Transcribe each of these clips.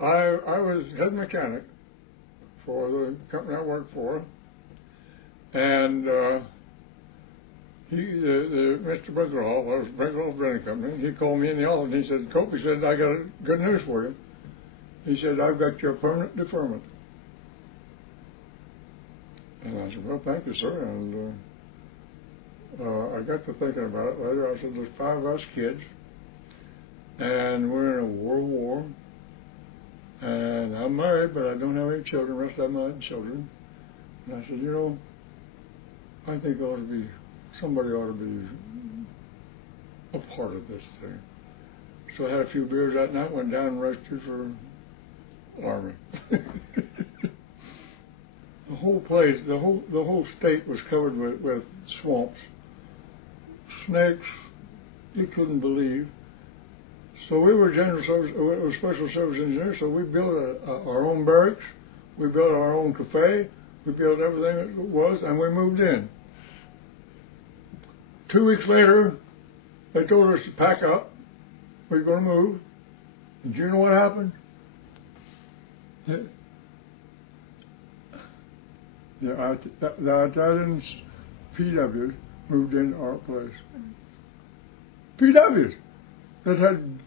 I was head mechanic for the company I worked for, and Mr. Brinkerhoff, was Brinkerhoff Drilling Company. He called me in the office and he said, "Cope," he said, "I got good news for you." He said, "I've got your permanent deferment." And I said, "Well, thank you, sir." And I got to thinking about it later. I said, "There's 5 of us kids, and we're in a world war. And I'm married, but I don't have any children. The rest of them I had children." And I said, I think somebody ought to be a part of this thing. So I had a few beers that night, went down and registered for Army. The whole place, the whole state was covered with swamps, snakes, you couldn't believe. So we were special service engineers, so we built our own barracks, we built our own cafe, we built everything it was, and we moved in. 2 weeks later, they told us to pack up. We were going to move. And do you know what happened? The Italians, PWs, moved into our place. PWs that had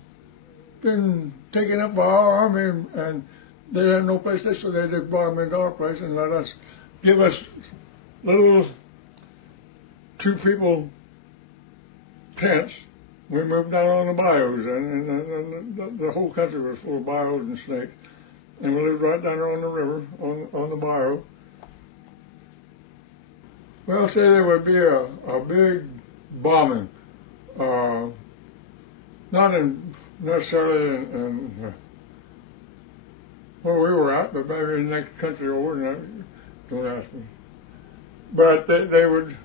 been taken up by our army, and they had no place to stay, so they just brought them into our place and let us give us little 2-people tents. We moved down on the bayous, and the whole country was full of bayous and snakes. And we lived right down there on the river, on the bayou. Well, say there would be a big bombing, not necessarily in where we were at, but maybe in the next country over. Don't ask me. But they would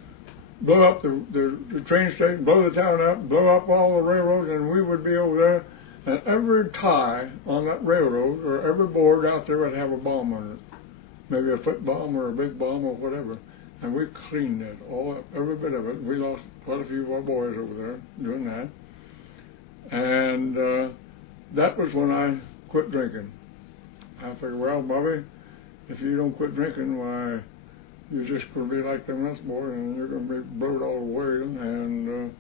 blow up the train station, blow the town up, blow up all the railroads, and we would be over there. And every tie on that railroad or every board out there would have a bomb on it, maybe a foot bomb or a big bomb or whatever. And we cleaned it all up, every bit of it. We lost quite a few of our boys over there doing that. And that was when I quit drinking. I figured, well, Bobby, if you don't quit drinking, why, you're just going to be like them rest boys, and you're going to be blowed all away. And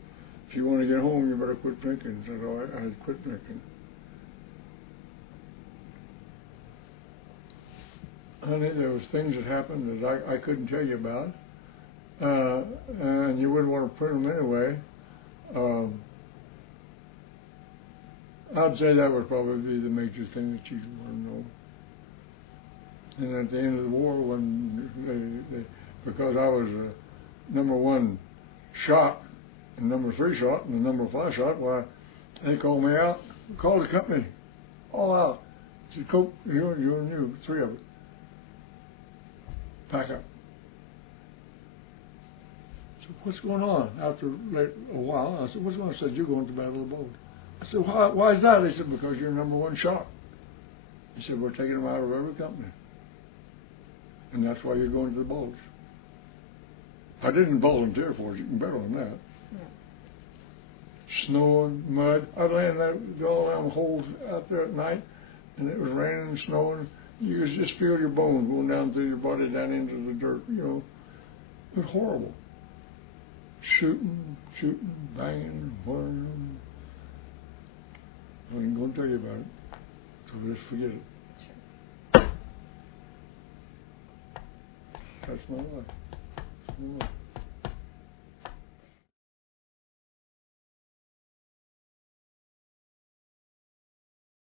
if you want to get home, you better quit drinking. So I quit drinking. Honey, there was things that happened that I couldn't tell you about, and you wouldn't want to print them anyway. I'd say that would probably be the major thing that you'd want to know. And at the end of the war, when because I was number 1 shot, and number 3 shot, and the number 5 shot, why, they called me out, called the company, all out. Said, "Cope, you and you, 3 of it. Pack up." So what's going on? After a while, I said, "What's going on?" I said, "You're going to Battle of the Bulge." I said, why is that? They said, "Because you're number 1 shot." He said, "We're taking them out of every company. And that's why you're going to the Bulge." I didn't volunteer for it. You can bet on that. Yeah. Snowing, mud. I lay in all them holes out there at night, and it was raining and snowing. You could just feel your bones going down through your body, down into the dirt, It was horrible. Shooting, banging, whirling. I ain't going to tell you about it, so just forget it. Sure. That's my life. That's my life.